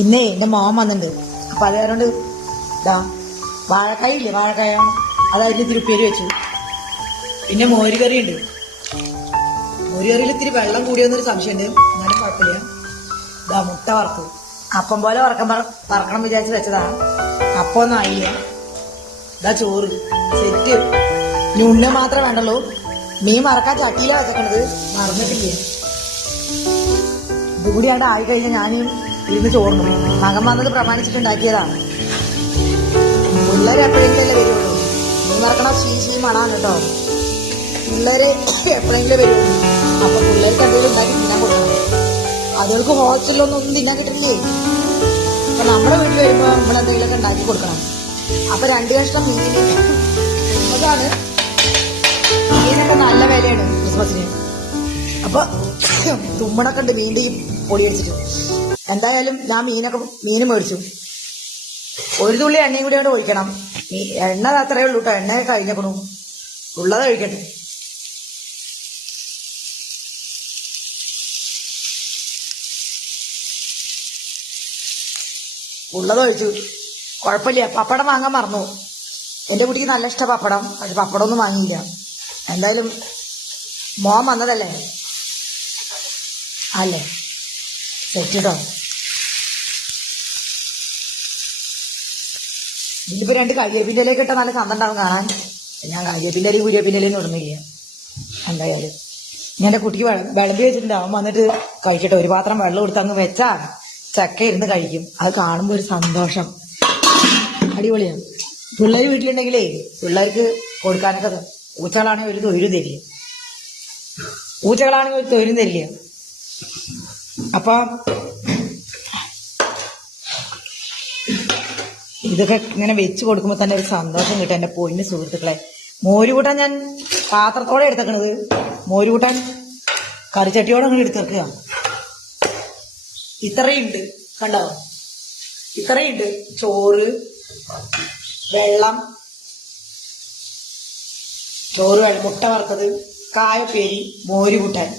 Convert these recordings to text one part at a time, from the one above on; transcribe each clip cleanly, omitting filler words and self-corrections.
ഇന്നേ എന്റെ മോൻ വന്നിട്ടുണ്ട്. അപ്പൊ അത് കാരണം ഇതാ വാഴക്കായ ഇല്ലേ, വാഴക്കായ അതായത് ഇത്തിരി ഉപ്പേരി വെച്ചു. പിന്നെ മോരുകറി ഉണ്ട്. മോരുകറിയിൽ ഇത്തിരി വെള്ളം കൂടിയെന്നൊരു സംശയമുണ്ട്, എന്നാലും കുഴപ്പമില്ല. ഇതാ മുട്ട വറുത്തു. അപ്പം പോലെ വറക്കണം വിചാരിച്ച് വെച്ചതാണ്. അപ്പം ഒന്നും ആയില്ല. ഇതാ ചോറ് സെറ്റ്. ഇനി ഉണ്ണ മാത്രമേ വേണ്ടുള്ളൂ. മീൻ മറക്കാൻ ചട്ടിയിലാണ് വെച്ചേക്കണത്, മറന്നിട്ടില്ലേ. ഇതുകൂടി അവിടെ ആയി കഴിഞ്ഞാൽ ഞാനും ഇരുന്ന് ചോറുന്നു. മകൻ വന്നത് പ്രമാണിച്ചിട്ടുണ്ടാക്കിയതാണ്. പിള്ളേർ എപ്പോഴെങ്കിലല്ലേ വരുള്ളൂ. മീൻ മറക്കണ ശീ മണാണ് കേട്ടോ. പിള്ളേര് എപ്പോഴെങ്കിലും വരുള്ളൂ. അപ്പൊ പിള്ളേർക്ക് എന്തെങ്കിലും ഉണ്ടാക്കി തിന്നാൻ കൊടുക്കണം. അതുകൾക്ക് ഹോസ്റ്റലിലൊന്നും തിന്നാൻ കിട്ടില്ലേ. അപ്പൊ നമ്മുടെ വീട്ടിൽ വരുമ്പോ നമ്മളെന്തെങ്കിലുമൊക്കെ ഉണ്ടാക്കി കൊടുക്കണം. അപ്പൊ 2 കഷ്ണം മീനിന് അതാണ്. മീനൊക്കെ നല്ല വിലയാണ് ക്രിസ്മസിന്. അപ്പൊ തുമ്മണൊക്കെ ഉണ്ട് വീണ്ടും ഈ പൊടി അടിച്ചിട്ട്. എന്തായാലും ഞാൻ മീൻ മേടിച്ചു. ഒരു തുള്ളി എണ്ണയും കൂടി കൊണ്ട് ഒഴിക്കണം. എണ്ണ അത്രയേ ഉള്ളൂ കേട്ടോ. എണ്ണ കഴിഞ്ഞേക്കണു. ഉള്ളത് കഴിക്കട്ടെ. ഉള്ളത് ഒഴിച്ചു. കുഴപ്പമില്ല. പപ്പടം വാങ്ങാൻ മറന്നു. എന്റെ കുട്ടിക്ക് നല്ല ഇഷ്ടം പപ്പടം. പക്ഷെ പപ്പടമൊന്നും വാങ്ങിയില്ല. എന്തായാലും മോൻ വന്നതല്ലേ അല്ലേ, സെറ്റ് കേട്ടോ. ഇതിലിപ്പോ 2 കരിവേപ്പിൻ്റെ ഇലയൊക്കെ ഇട്ടാൽ നല്ല ചന്ത ഉണ്ടാവും കാണാൻ. ഞാൻ കരിവേപ്പിൻ്റെ ഇലയും കുരിവേപ്പിൻ്റെ ഇലയും ഇടുന്നില്ല. എന്തായാലും ഞാൻ എൻ്റെ കുട്ടിക്ക് വിളമ്പി വെച്ചിട്ടുണ്ട്. അവൻ വന്നിട്ട് കഴിക്കട്ടെ. ഒരു പാത്രം വെള്ളം കൊടുത്ത് അങ്ങ് വെച്ചാ ചക്ക ഇരുന്ന് കഴിക്കും. അത് കാണുമ്പോൾ ഒരു സന്തോഷം. അടിപൊളിയാണ്. പിള്ളേർ വീട്ടിലുണ്ടെങ്കിലേ പിള്ളേർക്ക് കൊടുക്കാനൊക്കെ. പൂച്ചകളാണെങ്കിൽ ഒരു തൊഴിലും തരില്ല. പൂച്ചകളാണെങ്കിൽ ഒരു തൊഴിലും തരില്ല. അപ്പൊ ഇതൊക്കെ ഇങ്ങനെ വെച്ച് കൊടുക്കുമ്പോൾ തന്നെ ഒരു സന്തോഷം കിട്ടും. എന്റെ പൊന്നു സുഹൃത്തുക്കളെ, മോരുകൂട്ടാൻ ഞാൻ പാത്രത്തോടെ എടുത്തേക്കണത്. മോരുകൂട്ടാൻ കറിച്ചട്ടിയോടെ അങ്ങനെ എടുത്തേക്കുക. ഇത്രയുണ്ട് കണ്ടോ, ഇത്രയുണ്ട്. ചോറ്, വെള്ളം, മുട്ട വറുത്തത്, കായപ്പേരി, മോരുകൂട്ടാൻ,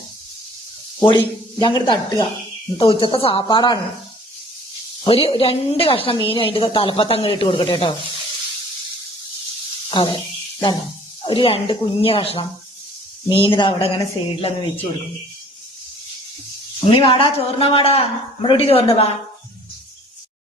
പൊടി. ഞങ്ങൾ തട്ടുക. ഇന്നത്തെ ഉച്ചത്തെ സാപ്പാടാണ്. ഒരു 2 കഷ്ണം മീൻ അതിൻ്റെ തലപ്പത്ത് അങ്ങനെ ഇട്ട് കൊടുക്കട്ടെ കേട്ടോ. അതെ തന്നെ. ഒരു 2 കുഞ്ഞ കഷ്ണം മീൻ ഇത് അവിടെ അങ്ങനെ സൈഡിലങ്ങ് വെച്ച് കൊടുക്കും. ഉമ്മി വാടാ, ചോറിന വാടാ, നമ്മുടെ വീട്ടിൽ ചോറിന്റെ വാ.